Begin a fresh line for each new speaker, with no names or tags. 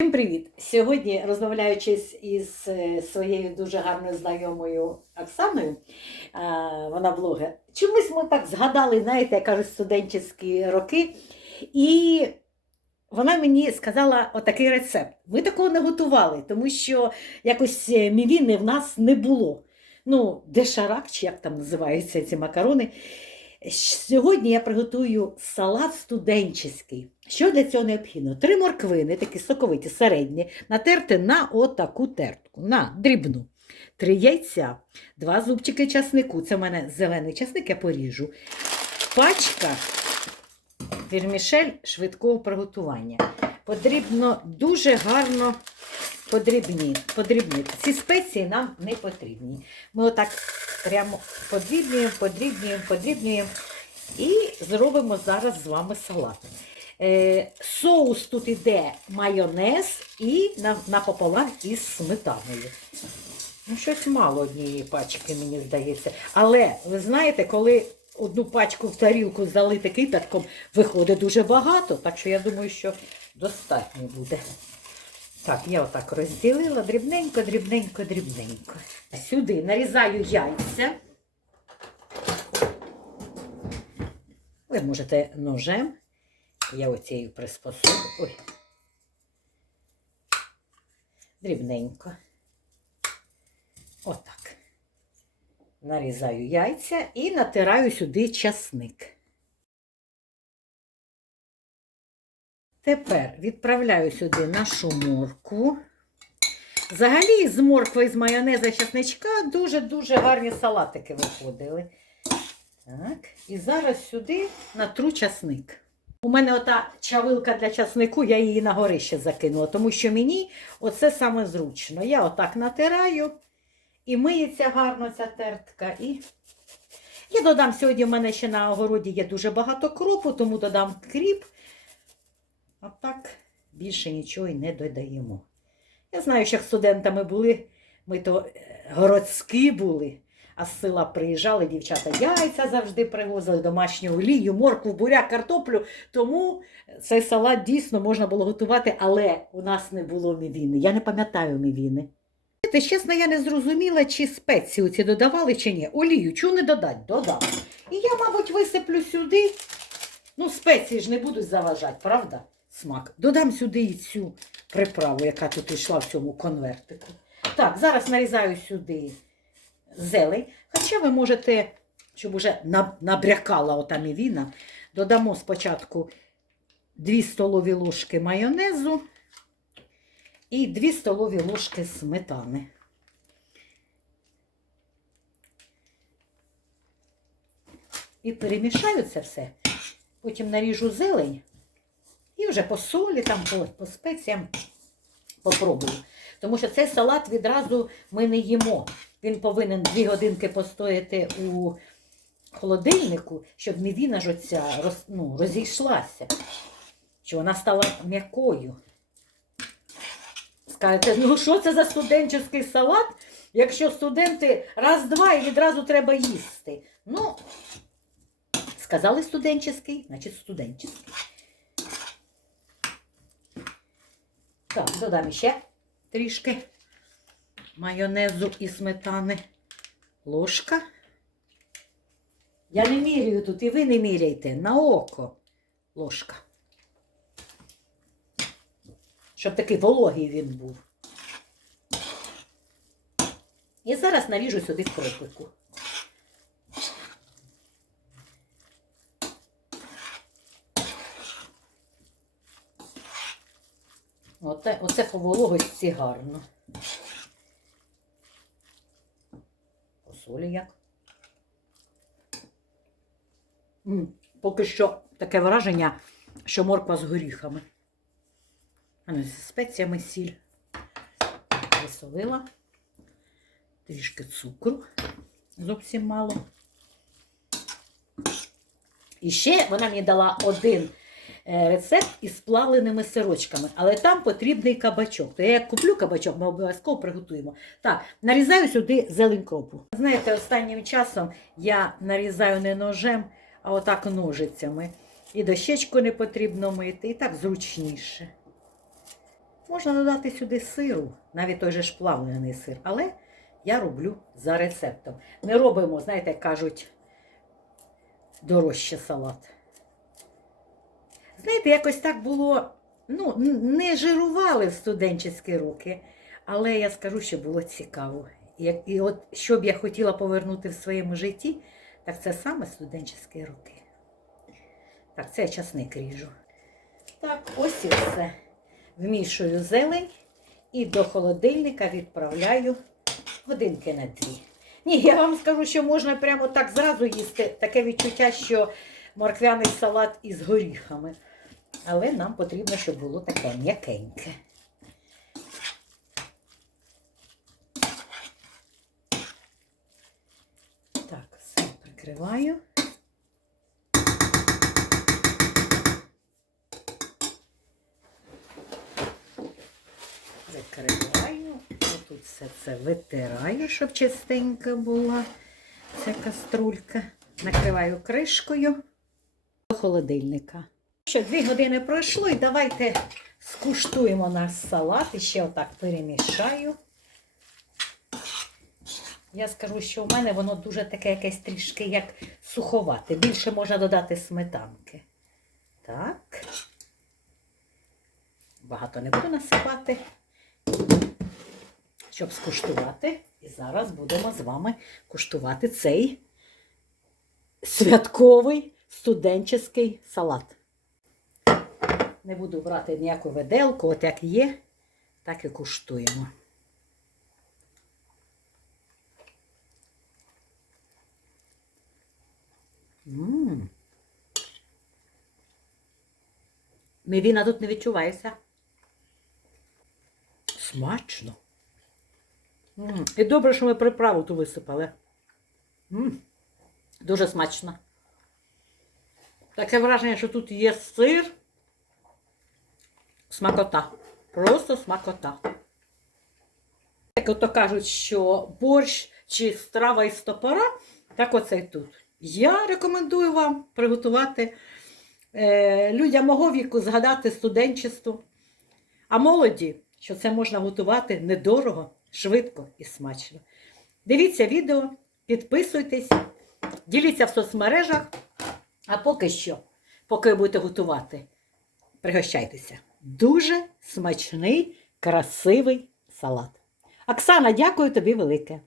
Всім привіт! Сьогодні, розмовляючись із е, своєю дуже гарною знайомою Оксаною, вона блогер, чомусь ми так згадали, знаєте, як кажуть, студентські роки. І вона мені сказала отакий рецепт. Ми такого не готували, тому що якось е, мівіни в нас не було. Ну, дешарак, чи як там називаються ці макарони. Сьогодні я приготую салат студенчий. Що для цього необхідно? Три морквини, такі соковиті, середні, натерти на отаку тертку, на дрібну. Три яйця, два зубчики часнику. Це в мене зелений часник, я поріжу. Пачка вірмішель швидкого приготування. Потрібно дуже гарно подрібнити. Ці спеції нам не потрібні. Ми отак прямо подрібнюємо, подрібнюємо, подрібнюємо і зробимо зараз з вами салат. Е, соус тут іде майонез і на- напополам із сметаною. Ну, щось мало однієї пачки, мені здається. Але ви знаєте, коли одну пачку в тарілку залити кипятком, виходить дуже багато, так що я думаю, що достатньо буде. Так, я отак розділила дрібненько, дрібненько, дрібненько. Сюди нарізаю яйця. Ви можете ножем. Я оцією приспособу. Ой. Дрібненько. Отак. Нарізаю яйця і натираю сюди часник. Тепер відправляю сюди нашу моркву. Взагалі, з моркви і з майонеза і часничка дуже-дуже гарні салатики виходили. Так, і зараз сюди натру часник. У мене ота чавилка для часнику, я її на горище закинула, тому що мені оце саме зручно. Я отак натираю і миється гарно ця тертка. І я додам сьогодні в мене ще на огороді є дуже багато кропу, тому додам кріп. А так більше нічого й не додаємо. Я знаю, що студентами були, ми то е, городські були, а з села приїжджали дівчата, яйця завжди привозили, домашню олію, моркву, буряк, картоплю. Тому цей салат дійсно можна було готувати, але у нас не було мівіни. Я не пам'ятаю мівіни. Чесно, я не зрозуміла, чи спеції ці додавали, чи ні. Олію, чого не додати? Додав. І я, мабуть, висиплю сюди. Ну, спеції ж не будуть заважати, правда? Смак. Додам сюди і цю приправу, яка тут йшла в цьому конвертику. Так, зараз нарізаю сюди зелень. Хоча ви можете, щоб уже набрякала ота мівіна, додамо спочатку 2 столові ложки майонезу і 2 столові ложки сметани. І перемішаю це все. Потім наріжу зелень і вже по солі, там, по, по спеціям попробую. Тому що цей салат відразу ми не їмо. Він повинен 2 годинки постояти у холодильнику, щоб мівіна ж оця роз, ну, розійшлася, щоб вона стала м'якою. Скажете, ну що це за студенчий салат, якщо студенти раз-два і відразу треба їсти? Ну, сказали студенчий, значить студенчий. Так, додам ще трішки майонезу і сметани. Ложка. Я не міряю тут, і ви не міряйте. На око ложка. Щоб такий вологий він був. І зараз наріжу сюди кропику. Оце, оце по вологості гарно. По солі як. М, поки що таке враження, що морква з горіхами. А ну, зі спеціями сіль. Висолила. Трішки цукру. Зовсім мало. І ще вона мені дала один рецепт із плавленими сирочками, але там потрібний кабачок. То я як куплю кабачок, ми обов'язково приготуємо. Так, нарізаю сюди зелень кропу. Знаєте, останнім часом я нарізаю не ножем, а отак ножицями. І дощечку не потрібно мити, і так зручніше. Можна додати сюди сиру, навіть той же ж плавлений сир, але я роблю за рецептом. Не робимо, знаєте, як кажуть, дорожче салат. Знаєте, якось так було, ну, не жирували в студенчі роки, але я скажу, що було цікаво. І, от що б я хотіла повернути в своєму житті, так це саме студенчі роки. Так, це я часник ріжу. Так, ось і все. Вмішую зелень і до холодильника відправляю годинки на дві. Ні, я вам скажу, що можна прямо так зразу їсти. Таке відчуття, що морквяний салат із горіхами. Але нам потрібно, щоб було таке м'якеньке. Так, все прикриваю. Закриваю. Отут все це витираю, щоб чистенька була ця каструлька. Накриваю кришкою до холодильника. Що, дві години пройшло, і давайте скуштуємо наш салат. І ще отак перемішаю. Я скажу, що у мене воно дуже таке якесь трішки як суховате. Більше можна додати сметанки. Так. Багато не буду насипати, щоб скуштувати. І зараз будемо з вами куштувати цей святковий студенческий салат. Не буду брати ніяку виделку, от як є, так і куштуємо. Мм. Мівіна тут не відчувається. Смачно. М, І добре, що ми приправу ту висипали. М, Дуже смачно. Таке враження, що тут є сир. Смакота. Просто смакота. Як ото кажуть, що борщ чи страва із топора, так оце й тут. Я рекомендую вам приготувати е, людям мого віку згадати студенчество, а молоді, що це можна готувати недорого, швидко і смачно. Дивіться відео, підписуйтесь, діліться в соцмережах. А поки що, поки будете готувати, пригощайтеся. Дуже смачний, красивий салат. Оксана, дякую тобі велике.